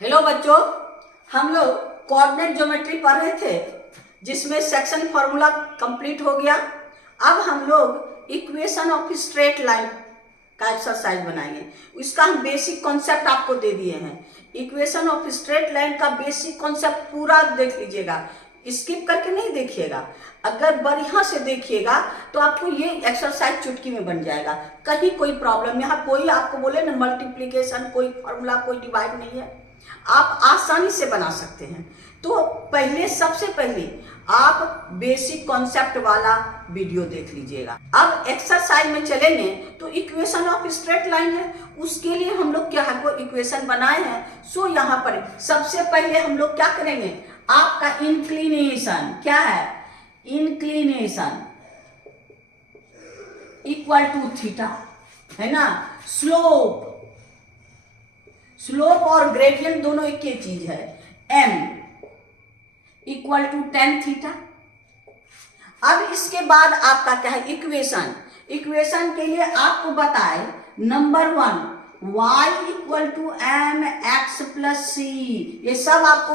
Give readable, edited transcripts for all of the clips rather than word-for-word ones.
Hello बच्चों, हम लोग कोऑर्डिनेट ज्योमेट्री पढ़ रहे थे जिसमें सेक्शन फॉर्मूला कंप्लीट हो गया। अब हम लोग इक्वेशन ऑफ स्ट्रेट लाइन का एक्सरसाइज बनाएंगे। इसका हम बेसिक कॉन्सेप्ट आपको दे दिए हैं। इक्वेशन ऑफ स्ट्रेट लाइन का बेसिक कॉन्सेप्ट पूरा देख लीजिएगा, स्किप करके नहीं देखिएगा। अगर बढ़िया से देखिएगा तो आपको ये एक्सरसाइज चुटकी में बन जाएगा, कहीं कोई प्रॉब्लम। यहाँ कोई आपको बोले ना मल्टीप्लीकेशन, कोई फॉर्मूला, कोई डिवाइड नहीं है, आप आसानी से बना सकते हैं। तो पहले सबसे पहले आप बेसिक कॉन्सेप्ट वाला वीडियो देख लीजिएगा। अब एक्सरसाइज में चलेंगे तो इक्वेशन ऑफ स्ट्रेट लाइन है, उसके लिए हम लोग क्या है, इक्वेशन बनाए हैं। सो यहाँ पर सबसे पहले हम लोग क्या करेंगे, आपका इंक्लिनेशन क्या है, इंक्लिनेशन इक्वल टू थीटा है ना। स्लोप, स्लोप और ग्रेडियंट दोनों एक ही चीज है। m equal to tan theta. अब इसके बाद आपका क्या है, इक्वेशन। इक्वेशन के लिए आपको बताए number 1 y equal to m x plus c. ये सब आपको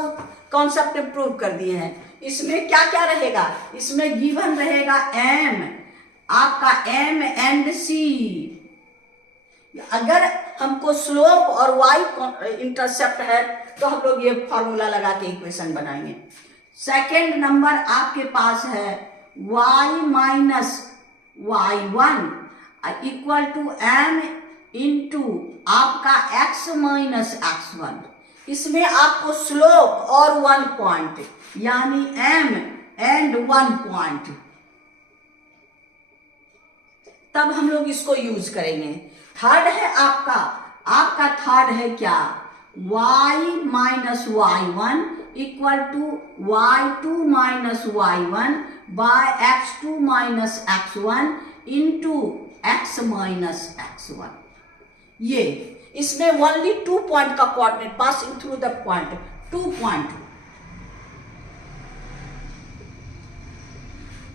कॉन्सेप्ट प्रूव कर दिए हैं। इसमें क्या क्या रहेगा, इसमें गिवन रहेगा m, आपका m एंड c। अगर हमको स्लोप और y इंटरसेप्ट है तो हम लोग ये फॉर्मूला लगा के इक्वेशन बनाएंगे। सेकेंड नंबर आपके पास है y minus y1 equal to m into आपका x माइनस x1। इसमें आपको स्लोप और 1 पॉइंट यानी m एंड 1 पॉइंट, तब हम लोग इसको यूज करेंगे। थर्ड है आपका थर्ड है क्या, y minus y1 equal to y2 minus y1 by x2 minus x1 into x minus x1। ये इसमें ओनली 2 पॉइंट का coordinate passing through the point, 2 point.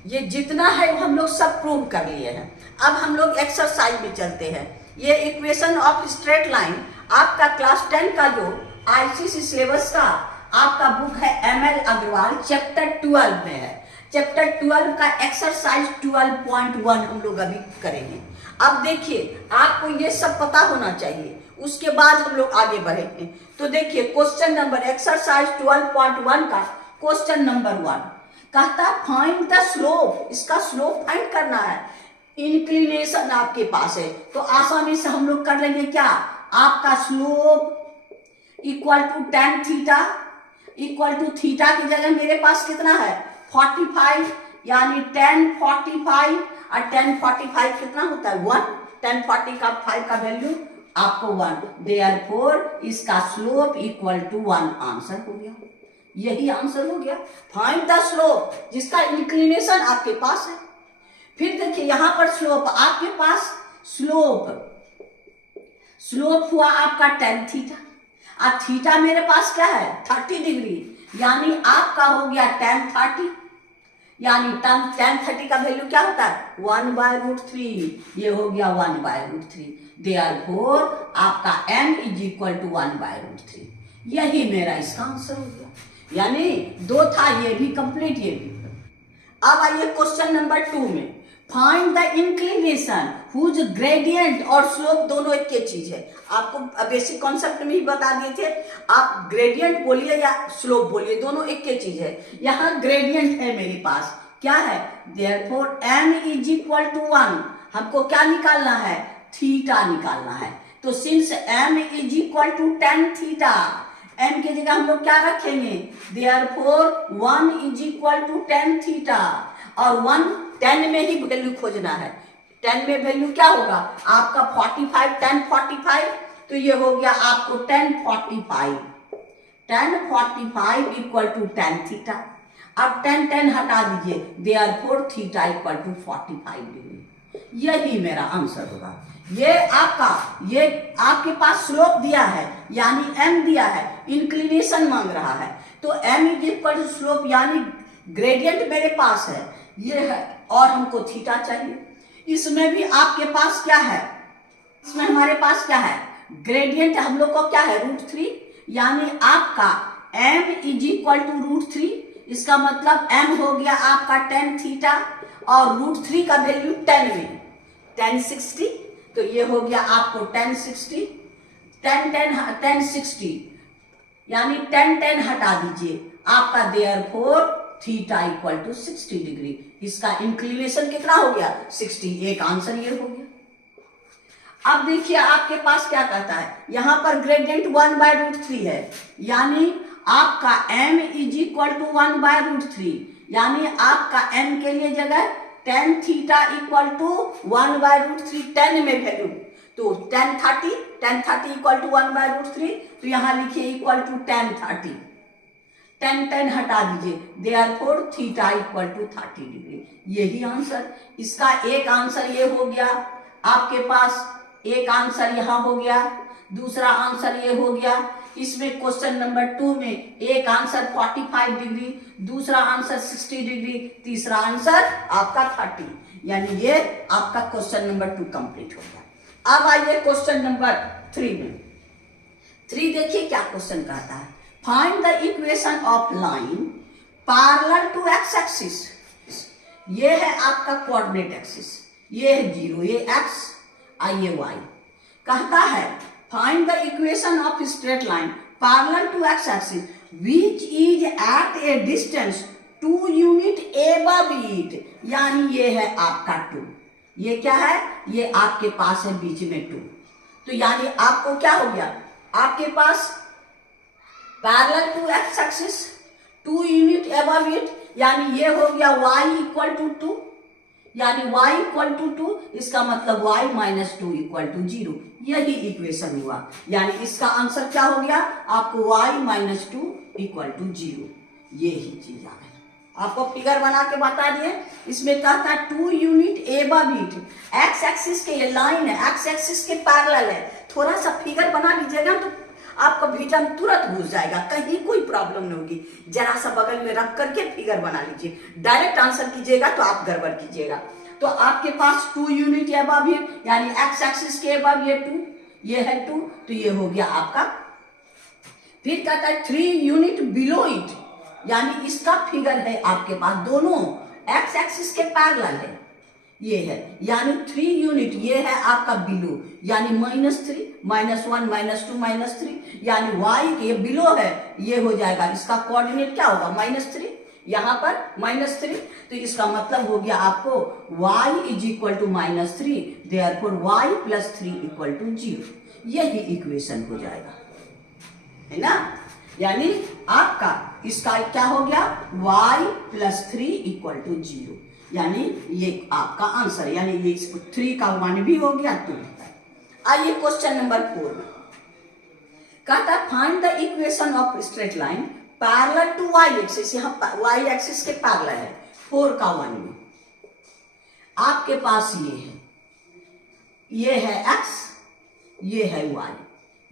ये जितना है हम लोग सब प्रूव कर लिए हैं। अब हम लोग एक्सरसाइज में चलते हैं। ये इक्वेशन ऑफ स्ट्रेट लाइन आपका क्लास 10 का जो आईसीएसई सिलेबस का आपका बुक है एमएल अग्रवाल, चैप्टर 12 में है। चैप्टर 12 का एक्सरसाइज 12.1 हम लोग अभी करेंगे। अब देखिए, आपको ये सब पता होना चाहिए, उसके बाद हम लोग आगे बढ़ेंगे। तो देखिए क्वेश्चन नंबर, एक्सरसाइज 12.1 का क्वेश्चन नंबर 1 कहता है फाइंड द स्लोप। इसका स्लोप फाइंड करना है। इंक्लिनेशन आपके पास है तो आसानी से हम लोग कर लेंगे क्या, आपका slope equal to tan theta equal to theta की जगह मेरे पास कितना है 45, यानी tan 45 और tan 45 कितना होता है 1। tan 40 का 5 का वैल्यू आपको 1, देयरफॉर इसका स्लोप इक्वल टू 1। आंसर हो गया, यही आंसर हो गया। फाइंड द स्लोप, जिसका इंक्लिनेशन आपके पास है। फिर देखिए यहां पर स्लोप आपके पास, स्लोप हुआ आपका tan थीटा और थीटा मेरे पास क्या है 30 डिग्री, यानी आपका हो गया tan 30, यानी tan 30 का वैल्यू क्या होता है 1/√3। ये हो गया 1/√3, देयरफॉर आपका m इज इक्वल टू 1/√3। यही मेरा इसका आंसर हो गया, यानी 2 था, ये भी कंप्लीट, ये भी। अब आइए क्वेश्चन नंबर 2 में, find the inclination whose gradient और स्लोप दोनों एक ही चीज है। आपको बेसिक कॉन्सेप्ट में ही बता दिए थे, आप ग्रेडियंट बोलिए या स्लोप बोलिए, दोनों एक ही चीज है। यहाँ ग्रेडियंट है मेरे पास, क्या है, therefore m is equal to 1। हमको क्या निकालना है, थीटा निकालना है। तो since m is equal to tan theta, m की जगह हम लोग क्या रखेंगे, therefore 1 is equal to tan theta, और 1 tan में ही वैल्यू खोजना है। tan में वैल्यू क्या होगा आपका 45, tan 45, तो ये हो गया आपको tan 45 equal to tan theta. अब tan हटा दीजिए, therefore theta equal to 45 degree. यही मेरा आंसर होगा। ये आपके पास स्लोप दिया है, यानी m दिया है, इंक्लिनेशन मांग रहा है, तो m is equal to slope, यानी ग्रेडियंट मेरे पास है, ये है, और हमको थीटा चाहिए। इसमें भी आपके पास क्या है, इसमें हमारे पास क्या है, ग्रेडियंट हम लोग को क्या है √3, यानी आपका m इज इक्वल टू √3, इसका मतलब m हो गया आपका tan थीटा और √3 का वैल्यू 10 में, tan 60, तो ये हो गया आपको tan 60, tan 60 यानी tan हटा दीजिए, आपका therefore theta equal to 60 degree. इसका इंक्लिनेशन कितना हो गया 60, एक आंसर ये हो गया। अब देखिए आपके पास क्या कहता है, यहां पर ग्रेडियंट 1/√3 है, यानी आपका m इज इक्वल टू 1/√3, यानी आपका m के लिए जगह tan थीटा इक्वल टू 1/√3, 10 में वैल्यू, तो tan 30 इक्वल टू 1/√3, तो यहां लिखिए इक्वल टू tan 30, tan हटा दीजिए, therefore theta equal to 30 degree. यही आंसर, इसका एक आंसर ये हो गया आपके पास, एक आंसर यहां हो गया, दूसरा आंसर ये हो गया। इसमें क्वेश्चन नंबर 2 में एक आंसर 45 डिग्री, दूसरा आंसर 60 डिग्री, तीसरा आंसर आपका 30, यानी ये आपका क्वेश्चन नंबर 2 कंप्लीट हो गया। अब आइए क्वेश्चन नंबर 3 में। 3 देखिए क्या क्वेश्चन कहता है, find the equation of line parallel to x axis. ये है आपका कोऑर्डिनेट एक्सिस, ये है 0, ये x, ये y। कहता है find the equation of straight line parallel to x axis which is at a distance 2 unit above it, यानी ये है आपका 2, ये क्या है, ये आपके पास है बीच में 2, तो यानी आपको क्या हो गया, आपके पास parallel to x axis 2 unit above it, यानी ये हो गया y इक्वल टू 2, यानी y इक्वल टू 2, इसका मतलब y माइनस 2 इक्वल टू 0, यही इक्वेशन हुआ। यानी इसका आंसर क्या हो गया आपको y माइनस 2 इक्वल टू 0, यही चीज आ गई। आपको फिगर बना के बता दिए, इसमें कहता है 2 unit above it, x axis के ये लाइन है, एक्स एक्सिस के पैरेलल है। थोड़ा सा फिगर बना लीजिएगा तो आपका विजन तुरंत घुस जाएगा, कहीं कोई प्रॉब्लम नहीं होगी। जरा सा बगल में रख करके फिगर बना लीजिए, डायरेक्ट आंसर कीजिएगा तो आप गड़बड़ कीजिएगा। तो आपके पास 2 यूनिट अबव है, यानी एक्स एक्सिस के अबव ये 2, ये है 2, तो ये हो गया आपका। फिर कहता है 3 यूनिट बिलो इट, यानी इसका फिगर है आपके पास, दोनों एक्स एक्सिस के पैरेलल है, ये है, यानी 3 यूनिट, ये है आपका बिलो, यानी -3, -1, -2, -3, यानी y ये बिलो है, ये हो जाएगा, इसका कोऑर्डिनेट क्या होगा -3, यहां पर -3, तो इसका मतलब हो गया आपको y is equal to -3, therefore y plus 3 equal to 0, यही इक्वेशन हो जाएगा, है ना। यानी आपका इसका क्या हो गया y प्लस 3 इक्वल टू 0, यानी ये आपका आंसर, यानी ये 3 का 1 भी हो गया 2। आइए क्वेश्चन नंबर 4 में कहता है find the equation of straight line parallel to y axis, यहाँ y एक्सिस के पैरेलल है, 4 का 1 में आपके पास ये है x, ये है y,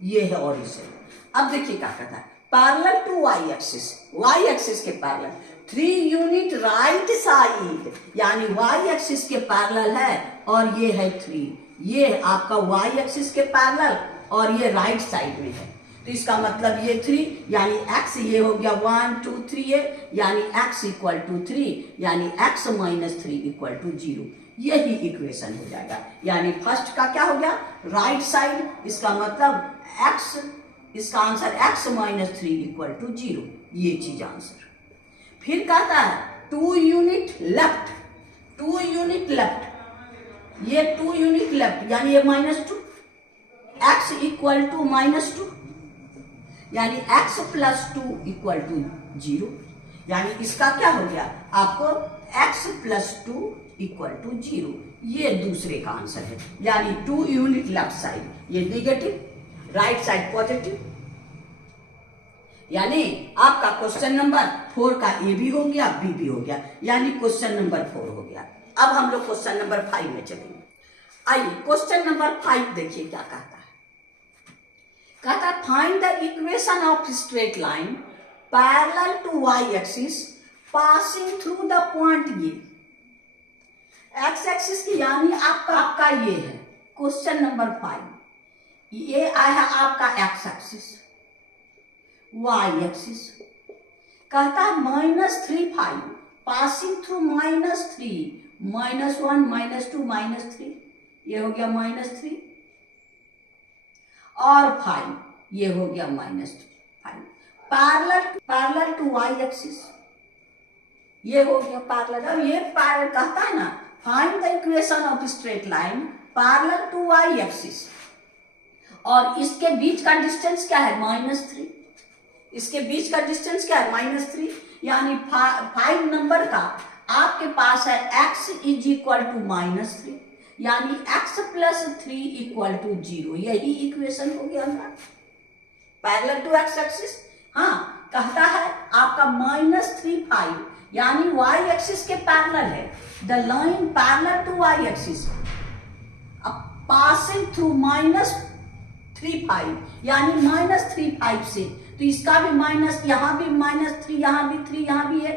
ये है ओरिजिन। अब देखिए क्या कहता है, पैरेलल टू y एक्सिस के पैरेलल 3 यूनिट राइट साइड, यानी y एक्सिस के पैरेलल है और ये है 3, ये आपका y एक्सिस के पैरेलल और ये राइट साइड में है, तो इसका मतलब ये 3, यानी x ये हो गया 1 2 3 है, यानी x इक्वल टू 3, यानी x माइनस 3 इक्वल टू 0, यही इक्वेशन हो जाएगा। यानी फर्स्ट का क्या हो गया राइट साइड, इसका मतलब x, इसका answer x minus 3 equal to 0, ये चीज आंसर। फिर कहता है 2 यूनिट लेफ्ट, 2 यूनिट लेफ्ट, ये 2 यूनिट लेफ्ट, यानी ये -2, x इक्वल टू -2, यानी x प्लस 2 इक्वल टू 0, यानी इसका क्या हो गया आपको x प्लस 2 इक्वल टू 0, ये दूसरे का आंसर है। यानी 2 यूनिट लेफ्ट साइड, ये नेगेटिव, राइट साइड पॉजिटिव, यानी आपका क्वेश्चन नंबर 4 का ए भी हो गया, बी भी हो गया, यानी क्वेश्चन नंबर 4 हो गया। अब हम लोग क्वेश्चन नंबर 5 में चलेंगे। आइए क्वेश्चन नंबर 5 देखिए क्या कहता है, कहता है find the equation of straight line parallel to y axis passing through the point ये, x एक्सिस की, यानी आपका ये है क्वेश्चन नंबर 5, ये आया है आपका x एक्सिस, वाई एक्सिस। कहता है -3 पासिंग थ्रू -3, -1 -2 -3, ये हो गया -3 और 5, ये हो गया -5 पैरेलल टू वाई एक्सिस, ये हो गया पैरेलल। अब ये पैरेलल कहता है ना, find the equation of straight line parallel to y axis, और इसके बीच का डिस्टेंस क्या है -3, इसके बीच का डिस्टेंस क्या है -3, यानी 5 नंबर का आपके पास है x इज इक्वल टू -3, यानी x प्लस 3 इक्वल टू 0, यही इक्वेशन हो गया ना पैरेलल टू x एक्सिस। हाँ, कहता है आपका -3 5, यानी y एक्सिस के पैरेलल है, the line parallel to y axis passing through -3 5, यानी -3 5 से, तो इसका भी माइनस, यहाँ भी -3, यहाँ भी 3, यहाँ भी है,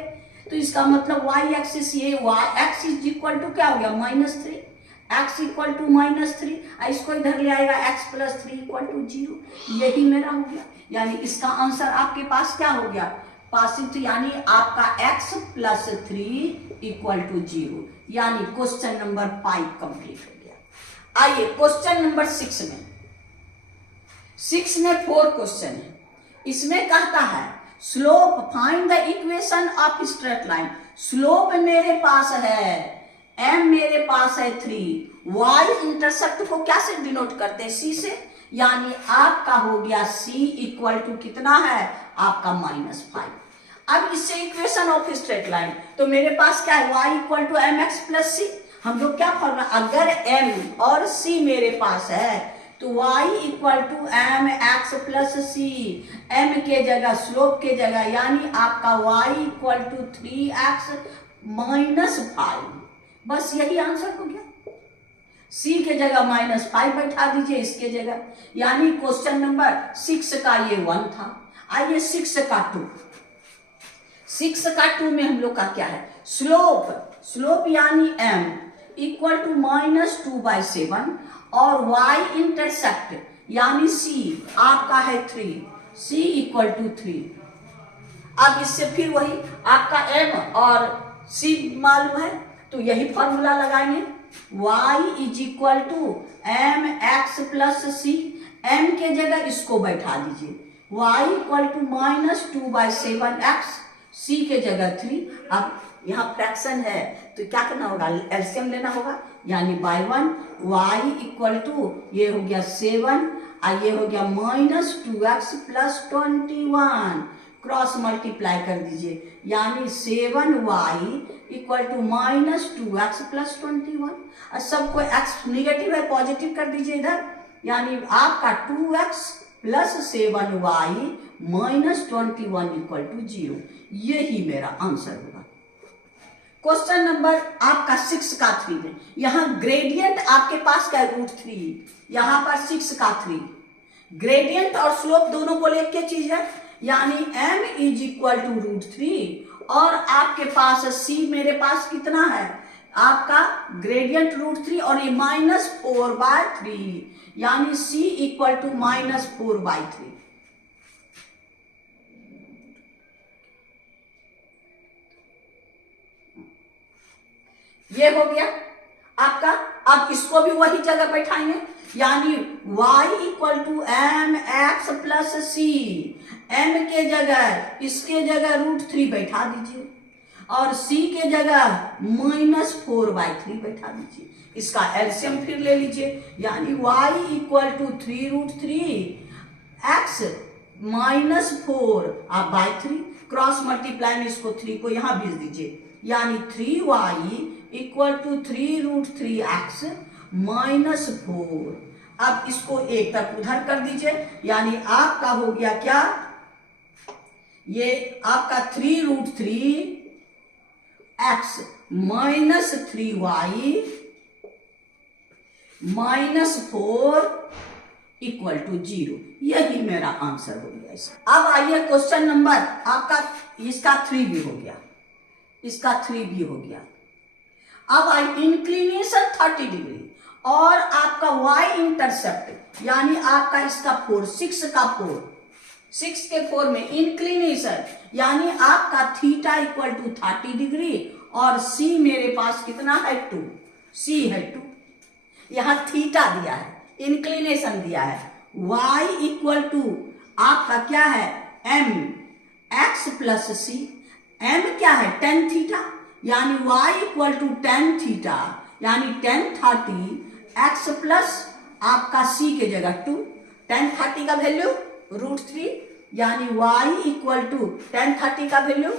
तो इसका मतलब y एक्सिस ये x इज इक्वल टू क्या हो गया -3, x इक्वल टू -3, इसको इधर ले आएगा x प्लस 3 इक्वल टू 0, यही मेरा हो गया। यानी इसका आंसर आपके पास क्या हो गया, पासिंग थ्रू, यानी आपका x प्लस 3 इक्वल टू 0, यानी क्वेश्चन नंबर 5 कंप्लीट हो गया। आइए क्वेश्चन नंबर 6 में 4 क्वेश्चन है। इसमें कहता है slope find the equation of straight line. Slope मेरे पास है m, मेरे पास है 3, y इंटरसेप्ट को क्या से डिनोट करते हैं, c से, यानी आपका हो गया c इक्वल टू कितना है आपका -5। अब इससे इक्वेशन ऑफ स्ट्रेट लाइन, तो मेरे पास क्या है y equal to mx plus c। हम लोग क्या फॉर्मूला, अगर m और c मेरे पास है तो y equal to mx plus c, m के जगह स्लोप के जगह, यानी आपका y इक्वल टू 3x -5, बस यही आंसर हो गया। c के जगह -5 बैठा दीजिए इसके जगह, यानी क्वेश्चन नंबर 6 का ये 1 था। आइए 6 का 2 में हम लोग का क्या है, स्लोप यानी m इक्वल टू -2/7 और y इंटरसेप्ट यानी c आपका है 3, c इक्वल टू 3। अब इससे फिर वही आपका m और c मालूम है, तो यही फॉर्मूला लगाएंगे, y is equal to mx plus c, m के जगह इसको बैठा दीजिए, y equal to -2/7x, c के जगह 3। अब यहाँ फ्रैक्शन है तो क्या करना होगा, एलसीएम लेना होगा, यानी बाय 1 y इक्वल टू ये हो गया 7, ये हो गया -2x प्लस 21, क्रॉस मल्टीप्लाई कर दीजिए, यानी 7y equal to -2x plus 21, और सबको x निगेटिव है पॉजिटिव कर दीजिए इधर, यानी आपका 2x plus 7y -21 equal to 0, यही मेरा आंसर होगा। क्वेश्चन नंबर आपका 6 का 3 में, यहाँ ग्रेडियंट आपके पास क्या है √3, यहाँ पर 6 का 3, ग्रेडियंट और स्लोप दोनों बोले एक ही चीज है, यानी m इज इक्वल टू √3 और आपके पास c मेरे पास कितना है आपका ग्रेडियंट √3 और ये -4/3, यानी c इक्वल टू -4/3। ये हो गया आपका। अब इसको भी वही जगह बैठाएंगे, यानी y equal to mx plus c, m के जगह इसके जगह √3 बैठा दीजिए और c के जगह -4/3 बैठा दीजिए। इसका एलसीएम फिर ले लीजिए, यानी y equal to 3√3 x -4/3, cross multiply में इसको 3 को यहाँ भेज दीजिए, यानी 3y इक्वल टू 3√3x -4। अब इसको एक तरफ उधर कर दीजिए, यानी आपका हो गया क्या, ये आपका 3√3x -3y -4 इक्वल टू 0, यही मेरा आंसर हो गया इसका। अब आइए क्वेश्चन नंबर आपका इसका 3 भी हो गया, इसका 3 भी हो गया। अब आई इंक्लिनेशन 30 डिग्री और आपका y इंटरसेप्ट, यानी आपका इसका 4, 6 का 4, 6 के 4 में इंक्लिनेशन, यानी आपका थीटा इक्वल टू 30 डिग्री और सी मेरे पास कितना है 2, सी है 2। यहां थीटा दिया है, इंक्लिनेशन दिया है। y इक्वल टू आपका क्या है m x plus c, m क्या है tan थीटा, यानी y equal to tan theta, यानी tan 30 x प्लस आपका c के जगह 2, tan 30 का वैल्यू √3, यानी y इक्वल टू tan 30 का वैल्यू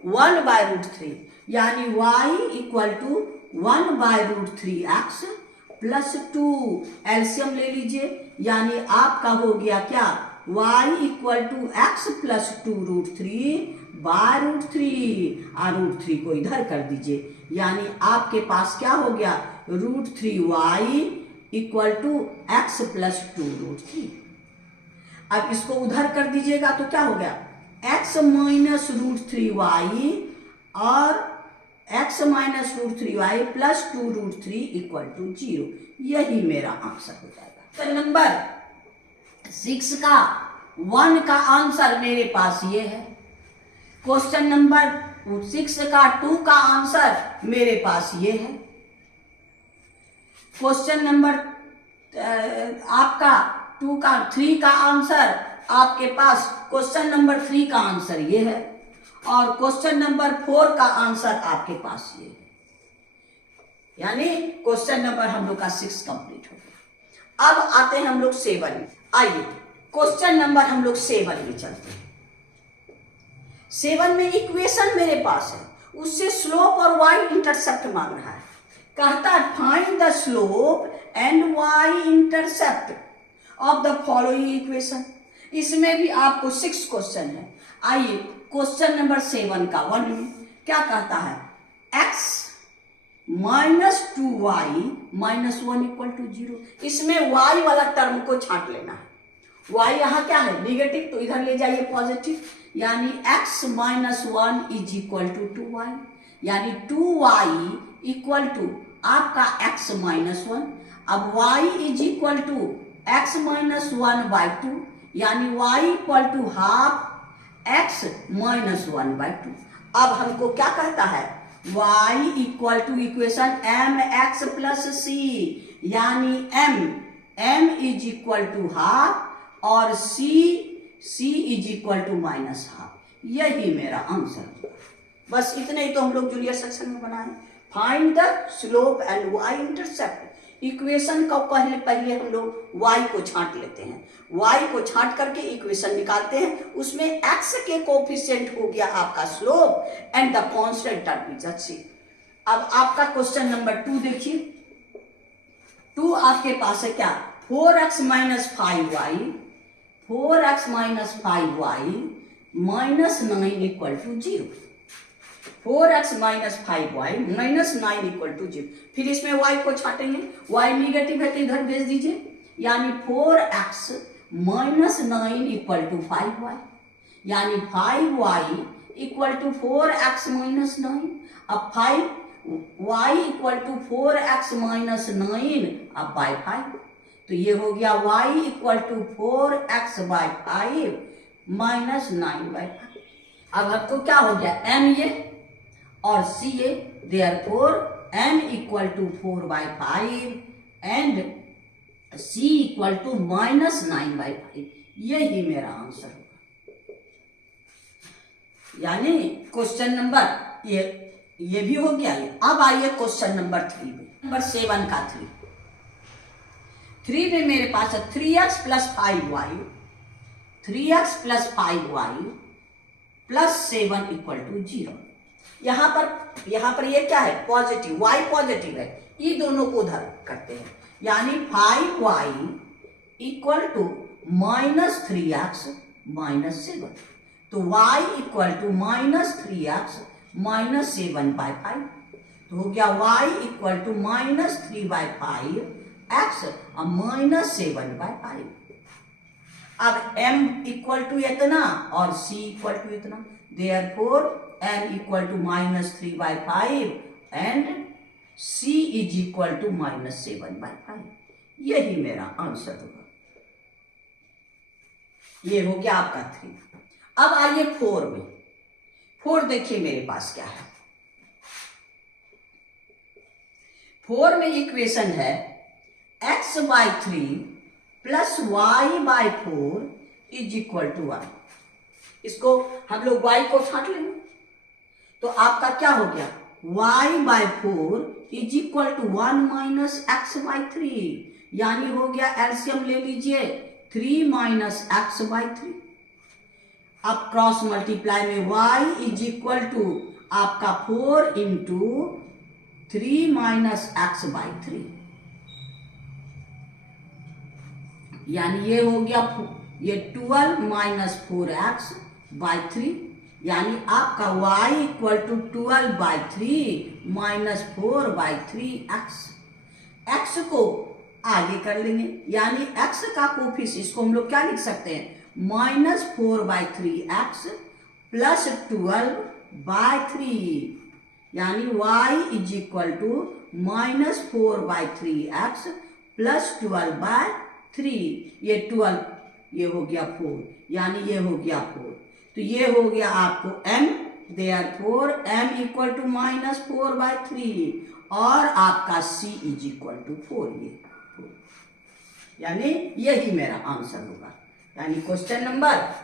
1/√3, यानी y equal to 1/√3x plus 2। LCM ले लीजिए, यानी आपका हो गया क्या y equal to x plus 2√3/√3, और √3 को इधर कर दीजिए, यानी आपके पास क्या हो गया √3y equal to x plus 2√3। अब इसको उधर कर दीजिएगा तो क्या हो गया x माइनस √3y और x minus √3y plus 2√3 equal to 0। यही मेरा आंसर हो जाएगा। तो नंबर 6 का 1 का आंसर मेरे पास ये है। क्वेश्चन नंबर 6 का 2 का आंसर मेरे पास ये है। क्वेश्चन नंबर आपका 3 का आंसर आपके पास, क्वेश्चन नंबर 3 का आंसर ये है, और क्वेश्चन नंबर 4 का आंसर आपके पास ये है। यानी क्वेश्चन नंबर हम लोग का 6 कंप्लीट हो गया। अब आते हैं हम लोग 7 में। आइए क्वेश्चन नंबर हम लोग 7 में चलते हैं। 7 में इक्वेशन मेरे पास है, उससे स्लोप और वाई इंटरसेप्ट मांग रहा है। कहता है find the slope and y intercept of the following equation. इसमें भी आपको 6 क्वेश्चन है। आइए क्वेश्चन नंबर 7 का 1 में क्या कहता है, x minus 2y minus 1 equal to 0। इसमें y वाला टर्म को छांट लेना है। y यहाँ क्या है निगेटिव, तो इधर ले जाइए पॉजिटिव, यानी x minus 1 is equal to 2y, यानी 2y इक्वल टू आपका x माइनस 1। अब y is equal to x minus 1/2, यानी y equal to half x minus 1/2। अब हमको क्या कहता है y equal to equation mx plus c, यानी m is equal to half और c is equal to minus half. यही मेरा आंसर होगा। बस इतने ही तो हम लोग जूनियर सेक्शन में बनाए। Find the slope and y intercept. Equation का पहले हम लोग y को छांट लेते हैं, y को छांट करके इक्वेशन निकालते हैं। उसमें x के कोफिशिएंट हो गया आपका slope and the constant term is c। अब आपका क्वेश्चन नंबर 2 देखिए। 2 आपके पास है क्या 4x minus 5y, 4x minus 5y minus 9 equal to 0। 4x minus 5y minus 9 equal to 0। फिर इसमें y को छाटेंगे, y निगेटिव है तो इधर भेज दीजिए, यानी 4x minus 9 equal to 5y, यानी 5y equal to 4x minus 9। अब 5y equal to 4x minus 9 अब बाय 5, तो ये हो गया y equal to 4x by 5 minus 9/5। अब हमको क्या हो गया m ये और c ये, therefore m equal to 4/5 and c equal to minus 9/5। यही मेरा आंसर होगा। यानी क्वेश्चन नंबर ये भी हो गया। अब आइए क्वेश्चन नंबर 3 में, नंबर 7 का 3 में मेरे पास है 3x plus 5y, 3x plus 5y plus 7 equal to 0। यहाँ पर ये क्या है पॉजिटिव, y पॉजिटिव है, ये दोनों को उधर करते हैं, यानी 5y equal to minus 3x minus 7। तो y equal to minus 3x minus 7/5, तो हो गया y equal to minus 3/5 x और माइनस 7/5। अब m इक्वल टू इतना और c इक्वल टू इतना, therefore m equal to minus 3/5 and c is equal to minus 7/5। यही मेरा आंसर होगा। ये हो गया आपका 3। अब आइए 4 में। 4 देखिए मेरे पास क्या है। 4 में इक्वेशन है x/3 plus y/4 is equal to 1। इसको हम लोग y को छांट लेंगे तो आपका क्या हो गया, y/4 is equal to 1 minus x/3, यानी हो गया, एलसीएम ले लीजिए, 3 माइनस x/3। अब क्रॉस मल्टीप्लाई में y इज इक्वल टू आपका 4 इंटू 3 माइनस x/3, यानी ये हो गया ये 12 माइनस 4x/3, यानी आपका y equal to 12/3 minus 4/3x। x को आगे कर लेंगे, यानी x का कोफिश, इसको हम लोग क्या लिख सकते हैं, माइनस 4/3x प्लस 12/3, यानी y is equal to minus 4/3x plus 12/3। ये 12 ये हो गया 4, यानी ये हो गया 4, तो ये हो गया आपको m, therefore m equal to minus 4/3 और आपका c इज इक्वल टू 4, ये 4, यानी यही मेरा आंसर होगा। यानी क्वेश्चन नंबर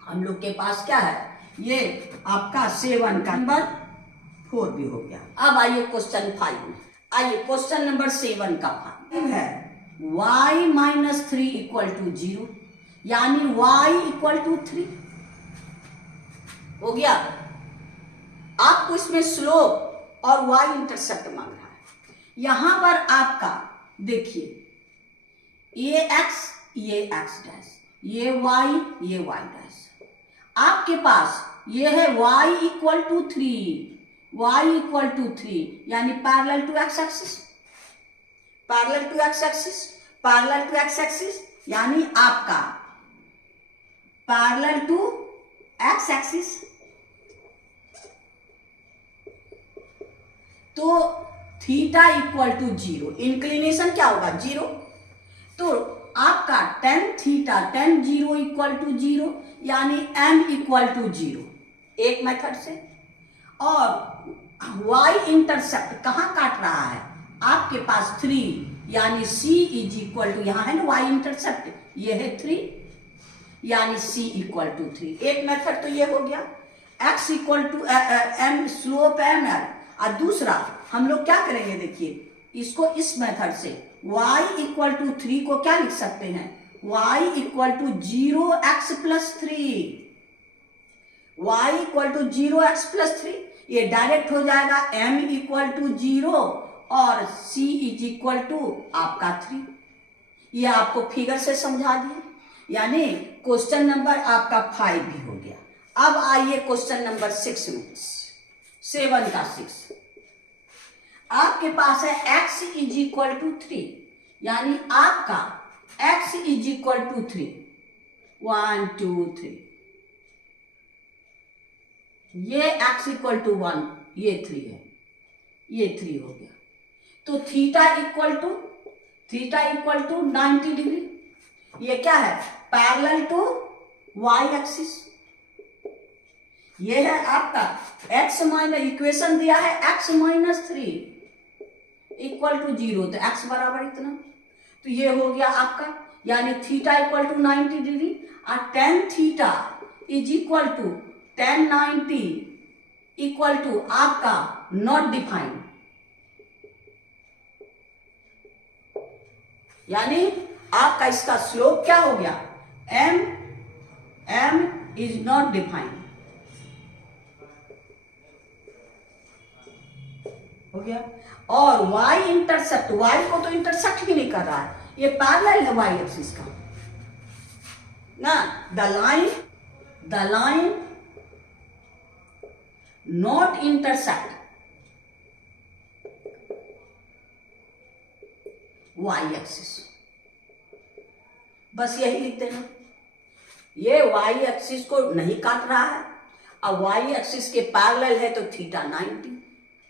हम लोग के पास क्या है, ये आपका 7 का नंबर 4 भी हो गया। अब आइए क्वेश्चन 5 में। आइए क्वेश्चन नंबर 7 का 5 है y माइनस 3 इक्वल टू 0, यानी y इक्वल टू 3 हो गया। आपको इसमें स्लोप और y इंटरसेप्ट मांग रहा है। यहां पर आपका देखिए, ये x ये x डैश, ये y ये y डैश, आपके पास ये है y equal to 3, y equal to 3, यानी parallel to x axis, parallel to x axis, parallel to x axis, यानी आपका पैरेलल टू x एक्सिस। तो थीटा इक्वल टू 0, इंक्लिनेशन क्या होगा 0, तो आपका tan theta tan 0 equal to 0, यानी m equal to 0 एक मेथड से। और y इंटरसेप्ट कहां काट रहा है, आपके पास 3, यानी c इज इक्वल टू, यहां है ना y इंटरसेप्ट, ये है 3, यानी c इक्वल टू 3, एक मेथड तो ये हो गया। x equal to m, slope m है। और दूसरा हम लोग क्या करेंगे, देखिए इसको इस मेथड से y इक्वल टू 3 को क्या लिख सकते हैं, y equal to 0x plus 3, y equal to 0x plus 3, ये डायरेक्ट हो जाएगा m इक्वल टू 0 और c इज इक्वल टू आपका 3। ये आपको फिगर से समझा दिए, यानी क्वेश्चन नंबर आपका 5 भी हो गया। अब आइए क्वेश्चन नंबर 6 में, 7 का 6। आपके पास है x इज इक्वल टू 3, यानी आपका x इज इक्वल टू 3, 1 2 3, ये x इक्वल टू 1, ये 3 है, ये 3 हो गया। तो थीटा इक्वल टू 90 डिग्री, ये क्या है, पैरेलल टू y एक्सिस। ये है आपका x माइनस, इक्वेशन दिया है x माइनस 3 इक्वल टू 0, तो x बराबर इतना, तो ये हो गया आपका, यानी थीटा इक्वल टू 90 डिग्री और tan theta is equal to tan 90 equal to आपका नॉट डिफाइंड, यानी आपका इसका स्लोप क्या हो गया, m इज नॉट डिफाइंड हो गया। और y इंटरसेप्ट, y को तो इंटरसेक्ट ही नहीं कर रहा है, ये पैरेलल है y एक्सिस का ना। The line not intersect y axis, बस यही लिख देना। ये y एक्सिस को नहीं काट रहा है, और y एक्सिस के पैरेलल है, तो थीटा 90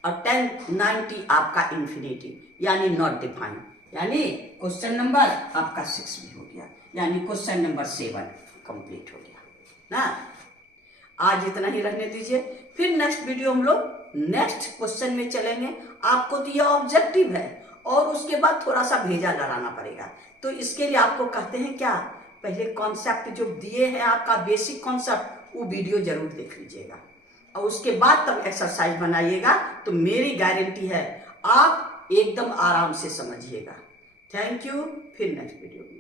और tan 90 आपका इंफिनिटी, यानी नॉट डिफाइंड, यानी क्वेश्चन नंबर आपका 6 भी हो गया, यानी क्वेश्चन नंबर 7 कंप्लीट हो गया ना। आज इतना ही रहने दीजिए, फिर नेक्स्ट वीडियो हम लोग नेक्स्ट क्वेश्चन में चलेंगे। आपको तो यह ऑब्जेक्टिव है और उसके बाद थोड़ा सा भेजा लड़ाना पड़ेगा, तो इसके लिए आपको कहते हैं क्या, पहले कॉन्सेप्ट जो दिए हैं आपका बेसिक कॉन्सेप्ट वो वीडियो जरूर देख लीजिएगा और उसके बाद तब एक्सरसाइज बनाइएगा, तो मेरी गारंटी है आप एकदम आराम से समझिएगा। थैंक यू, फिर नेक्स्ट वीडियो में।